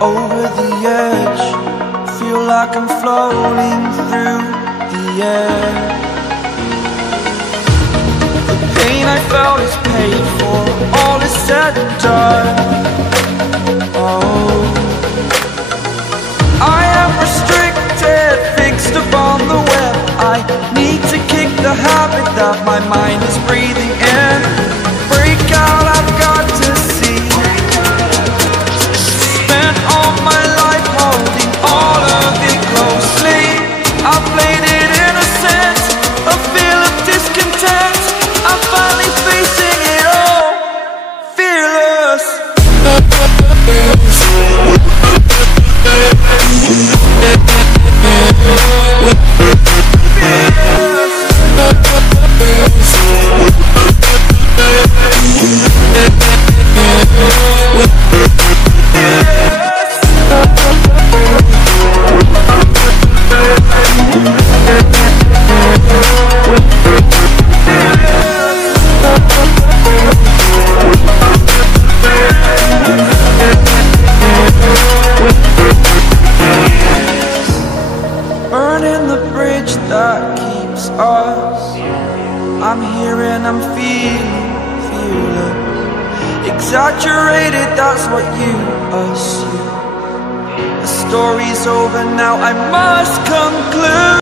over the edge. Feel like I'm floating through the air. The pain I felt is paid for, all is said and done. Oh, I am restricted, fixed upon the web. I need to kick the habit that my mind is breathing in. Break out, I've got to see. Spent all my life holding all of it closely. I played it innocent, a feel of discontent. I'm finally facing it all, fearless. Burning the bridge that keeps us. I'm here and I'm feeling fearless. Exaggerated, that's what you assume. The story's over now, I must conclude.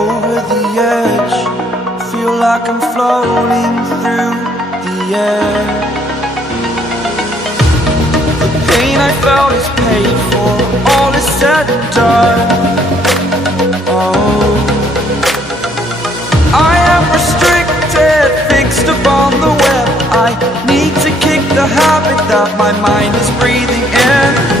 over the edge. Feel like I'm floating through the air. The pain I felt is paid for, all is said and done. Oh, I am restricted, fixed upon the web. I need to kick the habit that my mind is breathing in.